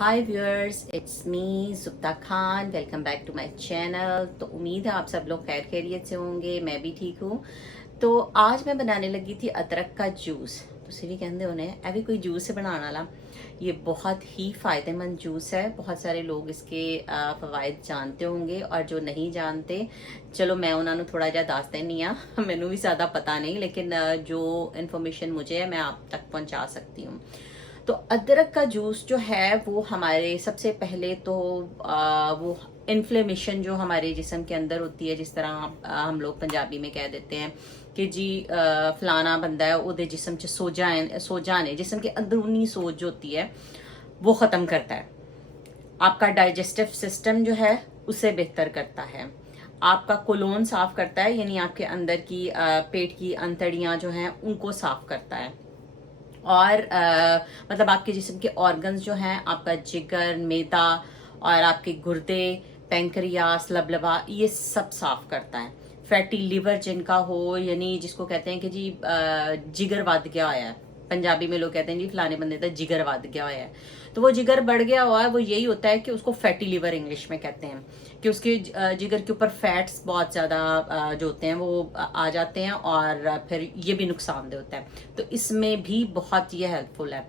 Hi viewers, it's me Supta Khan. Welcome back to my channel. तो उम्मीद है आप सब लोग खैर खैरियत से होंगे। मैं भी ठीक हूँ। तो आज मैं बनाने लगी थी अदरक का जूस। तुसी भी कहते होने ए भी कोई जूस है बनाने वाला। ये बहुत ही फ़ायदेमंद जूस है। बहुत सारे लोग इसके फ़वाइद जानते होंगे और जो नहीं जानते, चलो मैं उन्होंने थोड़ा जिहा दस देनी आ। मैनू भी ज़्यादा पता नहीं, लेकिन जो इन्फॉर्मेशन मुझे है मैं आप तक पहुँचा सकती हूँ। तो अदरक का जूस जो है वो हमारे सबसे पहले तो वो इन्फ्लेमेशन जो हमारे जिस्म के अंदर होती है, जिस तरह हम लोग पंजाबी में कह देते हैं कि जी फलाना बंदा है ओदे जिस्म च सोजा ने जिस्म के अंदरूनी सोज जो होती है वो ख़त्म करता है। आपका डाइजेस्टिव सिस्टम जो है उसे बेहतर करता है। आपका कोलोन साफ करता है, यानी आपके अंदर की पेट की अंतड़ियाँ जो हैं उनको साफ करता है। और मतलब आपके जिस्म के ऑर्गन्स जो हैं, आपका जिगर, मैदा और आपके गुर्दे, पेंक्रियास, लबलबा, ये सब साफ करता है। फैटी लिवर जिनका हो, यानी जिसको कहते हैं कि जी जिगर वध गया होया है, पंजाबी में लोग कहते हैं जी फलाने बंदे का जिगर वध गया होया है। तो वो जिगर बढ़ गया हुआ है, वो यही होता है कि उसको फैटी लिवर इंग्लिश में कहते हैं, कि उसके जिगर के ऊपर फैट्स बहुत ज़्यादा जो होते हैं वो आ जाते हैं और फिर ये भी नुकसानदेह होता है। तो इसमें भी बहुत ये हेल्पफुल है।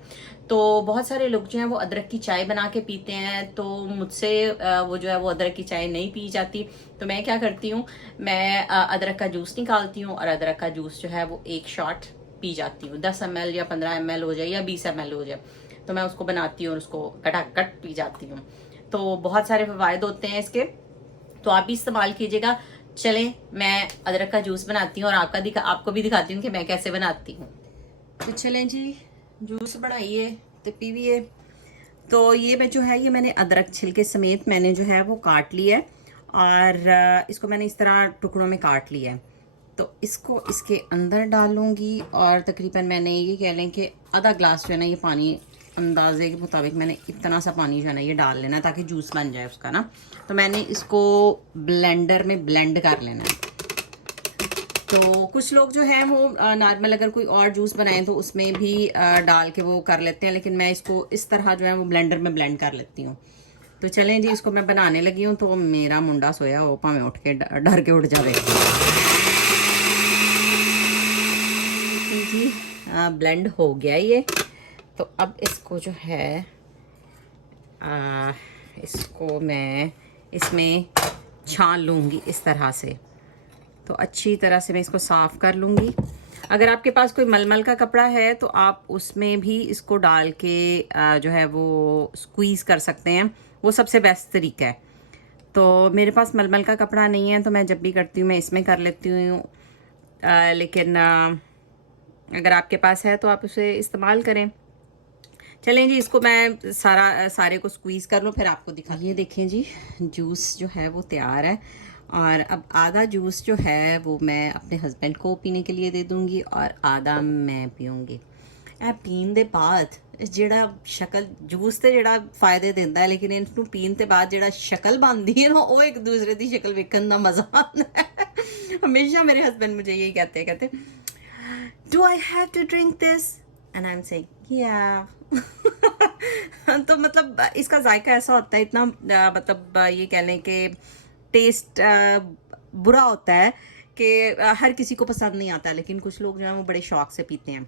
तो बहुत सारे लोग जो हैं वो अदरक की चाय बना के पीते हैं, तो मुझसे वो जो है वो अदरक की चाय नहीं पी जाती। तो मैं क्या करती हूँ, मैं अदरक का जूस निकालती हूँ और अदरक का जूस जो है वो एक शॉट पी जाती हूँ। 10 ml या 15 ml हो जाए या 20 ml हो जाए, तो मैं उसको बनाती हूँ और उसको कटाकट पी जाती हूँ। तो बहुत सारे फ़वाइद होते हैं इसके, तो आप भी इस्तेमाल कीजिएगा। चलें मैं अदरक का जूस बनाती हूँ और आपको भी दिखाती हूँ कि मैं कैसे बनाती हूँ। तो चलें जी, जूस बनाइए तो पीविए। तो ये मैं जो है ये मैंने अदरक छिलके समेत मैंने जो है वो काट लिया है और इसको मैंने इस तरह टुकड़ों में काट लिया है। तो इसको इसके अंदर डालूंगी और तकरीबन मैंने ये कह लें कि आधा ग्लास जो है ना ये पानी, अंदाजे के मुताबिक मैंने इतना सा पानी जो है ना ये डाल लेना है ताकि जूस बन जाए उसका ना। तो मैंने इसको ब्लेंडर में ब्लेंड कर लेना है। तो कुछ लोग जो हैं वो नॉर्मल अगर कोई और जूस बनाएं तो उसमें भी डाल के वो कर लेते हैं, लेकिन मैं इसको इस तरह जो है वो ब्लेंडर में ब्लेंड कर लेती हूँ। तो चलें जी, इसको मैं बनाने लगी हूँ। तो मेरा मुंडा सोया हो भावें उठ के डर के उठ जाए जी। ब्लेंड हो गया ये। तो अब इसको जो है इसको मैं इसमें छान लूँगी इस तरह से। तो अच्छी तरह से मैं इसको साफ़ कर लूँगी। अगर आपके पास कोई मलमल का कपड़ा है तो आप उसमें भी इसको डाल के जो है वो स्क्वीज़ कर सकते हैं, वो सबसे बेस्ट तरीका है। तो मेरे पास मलमल का कपड़ा नहीं है, तो मैं जब भी करती हूँ मैं इसमें कर लेती हूँ। लेकिन अगर आपके पास है तो आप उसे इस्तेमाल करें। चलें जी, इसको मैं सारे को स्क्वीज़ कर लूँ फिर आपको दिखा। ये देखें जी, जूस जो है वो तैयार है और अब आधा जूस जो है वो मैं अपने हस्बैंड को पीने के लिए दे दूँगी और आधा मैं पीऊँगी। पीन दे बाद ਜਿਹੜਾ शक्ल जूस तो ਜਿਹੜਾ फायदे देता है, लेकिन इनू पीन के बाद ਜਿਹੜਾ शक्ल बनती है ना वो एक दूसरे की शक्ल वेखन का मज़ा आता है। हमेशा मेरे हस्बैंड मुझे यही कहते do I have to drink this and I am saying yeah. तो मतलब इसका जायका ऐसा होता है इतना मतलब ये कह लें कि टेस्ट बुरा होता है कि हर किसी को पसंद नहीं आता, लेकिन कुछ लोग जो हैं वो बड़े शौक से पीते हैं।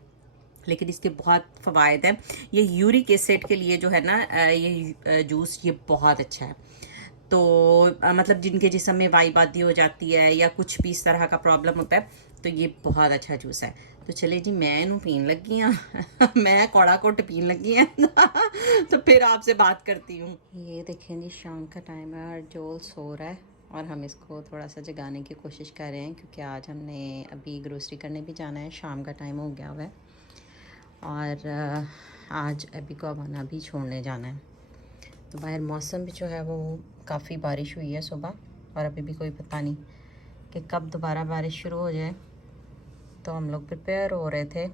लेकिन इसके बहुत फ़वाइद हैं। ये यूरिक एसिड के लिए जो है ना ये जूस ये बहुत अच्छा है। तो मतलब जिनके जिस्म में वाईबादी हो जाती है या कुछ भी इस तरह का प्रॉब्लम होता है तो ये बहुत अच्छा जूस है। तो चले जी, मैं इनू पीन लगी हाँ। मैं कौड़ा घुट पीन लगी हैं। तो फिर आपसे बात करती हूँ। ये देखें जी, शाम का टाइम है और जोल सो रहा है और हम इसको थोड़ा सा जगाने की कोशिश कर रहे हैं, क्योंकि आज हमने अभी ग्रोसरी करने भी जाना है। शाम का टाइम हो गया हुआ है और आज अभी को अबाना भी छोड़ने जाना है। तो बाहर मौसम भी जो है वो काफ़ी बारिश हुई है सुबह, और अभी भी कोई पता नहीं कि कब दोबारा बारिश शुरू हो जाए। तो हम लोग प्रिपेयर हो रहे थे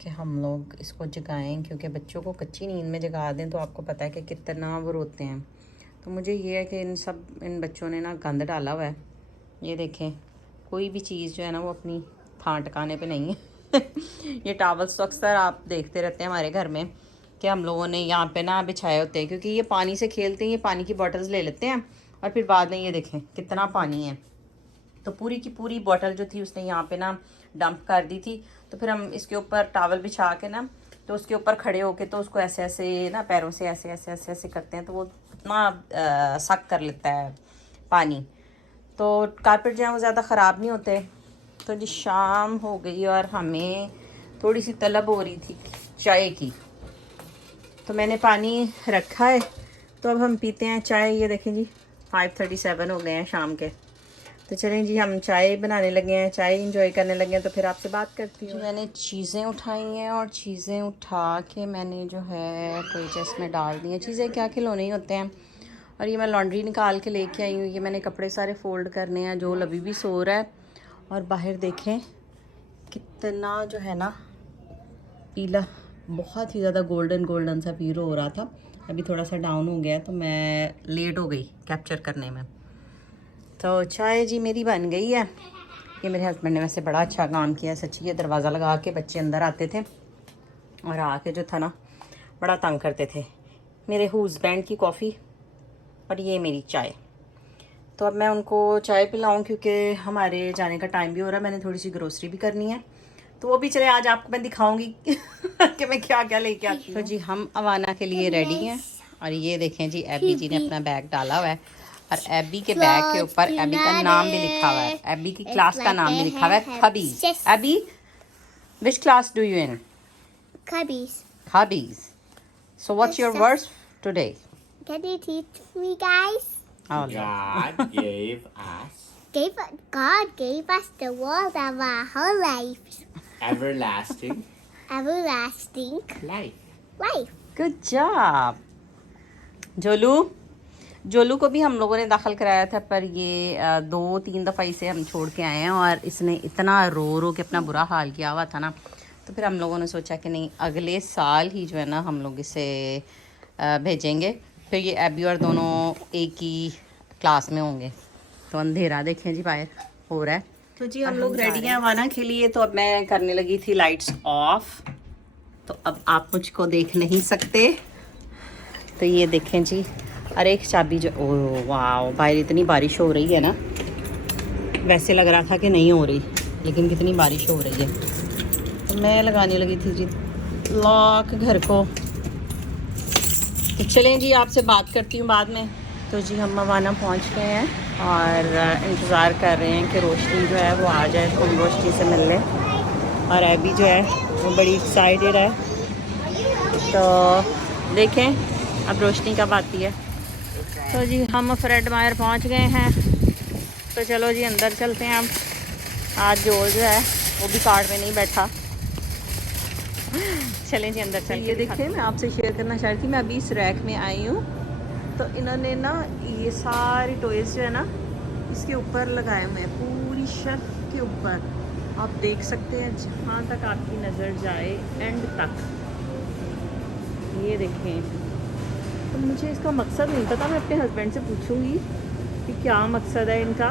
कि हम लोग इसको जगाएं, क्योंकि बच्चों को कच्ची नींद में जगा दें तो आपको पता है कि कितना वो रोते हैं। तो मुझे ये है कि इन बच्चों ने ना गंद डाला हुआ है। ये देखें, कोई भी चीज़ जो है ना वो अपनी थां टकाने पे नहीं है। ये टावल्स तो अक्सर आप देखते रहते हैं हमारे घर में कि हम लोगों ने यहाँ पे ना बिछाए होते हैं, क्योंकि ये पानी से खेलते हैं, ये पानी की बॉटल्स ले लेते हैं और फिर बाद में ये देखें कितना पानी है। तो पूरी की पूरी बॉटल जो थी उसने यहाँ पे ना डंप कर दी थी। तो फिर हम इसके ऊपर टॉवल बिछा के ना, तो उसके ऊपर खड़े होके तो उसको ऐसे ऐसे ना पैरों से ऐसे ऐसे ऐसे ऐसे करते हैं, तो वो इतना सक कर लेता है पानी। तो कारपेट जो है वो ज़्यादा ख़राब नहीं होते। तो जी शाम हो गई और हमें थोड़ी सी तलब हो रही थी चाय की, तो मैंने पानी रखा है। तो अब हम पीते हैं चाय। ये देखें जी 5:37 हो गए हैं शाम के। तो चलें जी हम चाय बनाने लगे हैं, चाय इंजॉय करने लगे हैं। तो फिर आपसे बात करती हूँ। मैंने चीज़ें उठाई हैं और चीज़ें उठा के मैंने जो है कोई चेस्ट में डाल दी हैं। चीज़ें क्या खिलौने ही होते हैं। और ये मैं लॉन्ड्री निकाल के लेके आई हूँ। ये मैंने कपड़े सारे फोल्ड करने हैं। जो अभी भी सो रहा है। और बाहर देखें कितना जो है ना पीला, बहुत ही ज़्यादा गोल्डन गोल्डन सा पीला हो रहा था। अभी थोड़ा सा डाउन हो गया, तो मैं लेट हो गई कैप्चर करने में। तो चाय जी मेरी बन गई है। ये मेरे हस्बैंड ने वैसे बड़ा अच्छा काम किया सच्ची। ये दरवाज़ा लगा के बच्चे अंदर आते थे और आके जो था ना बड़ा तंग करते थे। मेरे हस्बैंड की कॉफ़ी और ये मेरी चाय। तो अब मैं उनको चाय पिलाऊं क्योंकि हमारे जाने का टाइम भी हो रहा है। मैंने थोड़ी सी ग्रोसरी भी करनी है, तो वो भी चले आज आपको मैं दिखाऊंगी कि मैं क्या क्या लेके आती हूँ। तो जी हम अवाना के लिए रेडी हैं। और ये देखें जी एबी जी ने अपना बैग डाला हुआ है और एबी के बैग के ऊपर एबी का नाम भी लिखा हुआ है। एबी की क्लास का नाम भी लिखा हुआ है Cubbies. Abby which class do you in? Cubbies. Cubbies. So what's your words today? Can you teach me, guys? God God gave us the world of our whole lives. everlasting Everlasting life. life. Good job. जोलू को भी हम लोगों ने दाखिल कराया था, पर ये 2-3 दफ़ा इसे हम छोड़ के आए हैं और इसने इतना रो रो के अपना बुरा हाल किया हुआ था ना। तो फिर हम लोगों ने सोचा कि नहीं अगले साल ही जो है ना हम लोग इसे भेजेंगे। फिर ये एबी और दोनों एक ही क्लास में होंगे। तो अंधेरा देखें जी बाहर हो रहा है। तो जी हम लोग रेडी हैं अवाना के लिए। तो अब मैं करने लगी थी लाइट्स ऑफ। तो अब आप मुझको देख नहीं सकते। तो ये देखें जी, अरे एक चाबी जो, ओह वाह बाहर इतनी बारिश हो रही है ना। वैसे लग रहा था कि नहीं हो रही, लेकिन कितनी बारिश हो रही है। तो मैं लगाने लगी थी जी लॉक घर को। तो चलें जी आपसे बात करती हूँ बाद में। तो जी हम अवाना पहुँच गए हैं और इंतज़ार कर रहे हैं कि रोशनी जो है वो आ जाए तो हम रोशनी से मिल लें। और अभी जो है वो बड़ी एक्साइटेड है। तो देखें अब रोशनी कब आती है। तो जी हम फ्रेड मायर पहुंच गए हैं। तो चलो जी अंदर चलते हैं। अब आज जो है वो भी कार में नहीं बैठा। चलें जी अंदर चल के। देखिए मैं आपसे शेयर करना चाह रही थी, मैं अभी इस रैक में आई हूँ। तो इन्होंने ना ये सारे टॉयज़ जो है ना इसके ऊपर लगाए हुए हैं, पूरी शेल्फ के ऊपर। आप देख सकते हैं जहाँ तक आपकी नज़र जाए एंड तक। ये देखें। तो मुझे इसका मकसद नहीं पता, मैं अपने हस्बैंड से पूछूंगी कि क्या मकसद है इनका।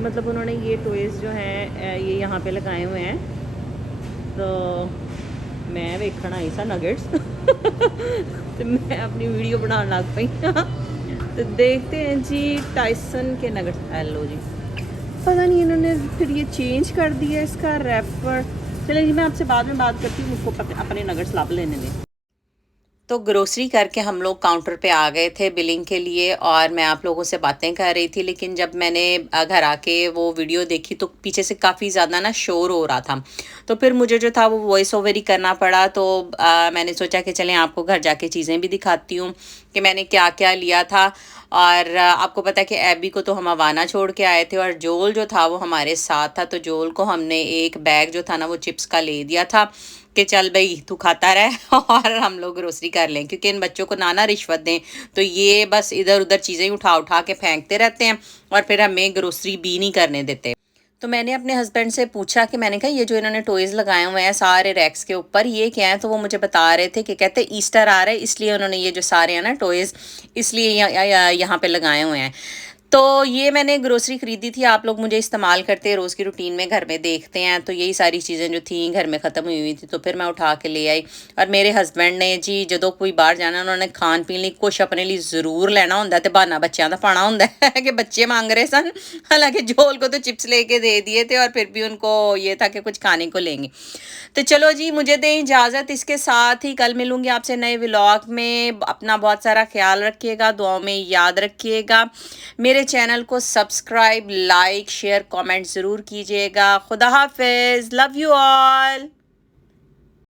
मतलब उन्होंने ये टॉयज़ जो हैं ये यहाँ पे लगाए हुए हैं। तो मैं वेखण आई सा नगेट्स तो मैं अपनी वीडियो बनाने लग पई। तो देखते हैं जी टाइसन के नगेट्स। हेलो जी, पता नहीं इन्होंने फिर ये चेंज कर दिया इसका रैपर। चलिए जी मैं आपसे बाद में बात करती हूँ, मुझको अपने नगेट्स लब लेने दें। तो ग्रोसरी करके हम लोग काउंटर पे आ गए थे बिलिंग के लिए और मैं आप लोगों से बातें कर रही थी। लेकिन जब मैंने घर आके वो वीडियो देखी तो पीछे से काफ़ी ज़्यादा ना शोर हो रहा था। तो फिर मुझे जो था वो वॉइस ओवर ही करना पड़ा। तो मैंने सोचा कि चलें आपको घर जाके चीज़ें भी दिखाती हूँ कि मैंने क्या क्या लिया था। और आपको पता है कि एबी को तो हम अवाना छोड़ के आए थे और जोल जो था वो हमारे साथ था। तो जोल को हमने एक बैग जो था ना वो चिप्स का ले दिया था कि चल भाई तू खाता रहे और हम लोग ग्रोसरी कर लें, क्योंकि इन बच्चों को ना रिश्वत दें तो ये बस इधर उधर चीज़ें उठा उठा के फेंकते रहते हैं और फिर हमें ग्रोसरी भी नहीं करने देते। तो मैंने अपने हस्बैंड से पूछा कि मैंने कहा ये जो इन्होंने टॉयज़ लगाए हुए हैं सारे रैक्स के ऊपर ये क्या है। तो वो मुझे बता रहे थे कि कहते ईस्टर आ रहा है इसलिए उन्होंने ये जो सारे हैं ना टॉयज़ इसलिए यहाँ पे लगाए हुए हैं। तो ये मैंने ग्रोसरी खरीदी थी, आप लोग मुझे इस्तेमाल करते हैं रोज़ की रूटीन में, घर में देखते हैं, तो यही सारी चीज़ें जो थी घर में ख़त्म हुई थी, तो फिर मैं उठा के ले आई। और मेरे हस्बैंड ने जी ਜਦੋਂ कोई बाहर जाना उन्होंने खान पीन ਲਈ कुछ अपने लिए ज़रूर लेना ਹੁੰਦਾ ਤੇ बहाना बच्चों का पाना ਹੁੰਦਾ है कि बच्चे मांग रहे सन। हालांकि जोल को तो चिप्स लेके दे दिए थे और फिर भी उनको ये था कि कुछ खाने को लेंगे। तो चलो जी, मुझे दें इजाज़त, इसके साथ ही कल मिलूंगी आपसे नए व्लॉग में। अपना बहुत सारा ख्याल रखिएगा, दुआओं में याद रखिएगा। मेरे चैनल को सब्सक्राइब, लाइक, शेयर, कमेंट ज़रूर कीजिएगा। खुदा हाफिज़, लव यू ऑल।